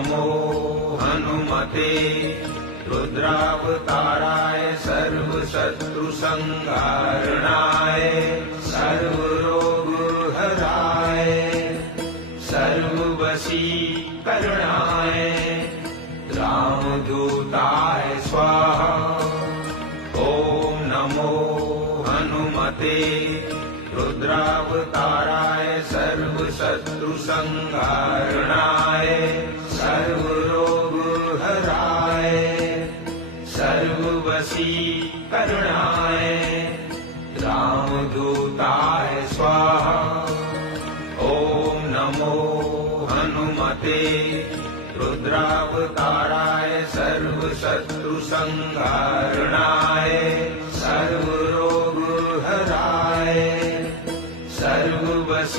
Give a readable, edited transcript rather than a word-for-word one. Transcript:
नमो हनुमते रुद्रावताराय सर्वशत्रुसंहारणाय सर्वरोगहराय सर्ववशीकरणाय रामदूताय स्वाहा। ओम नमो हनुमते रुद्रावताराय सर्वशत्रुसंहारणाय सर्वरोगहराय सर्ववशीकरणाय रामदूताय स्वाहा। ओम नमो हनुमते रुद्रावताराय सर्वशत्रुसंहारणाय सर्वरोगहराय सर्ववशीकरणाय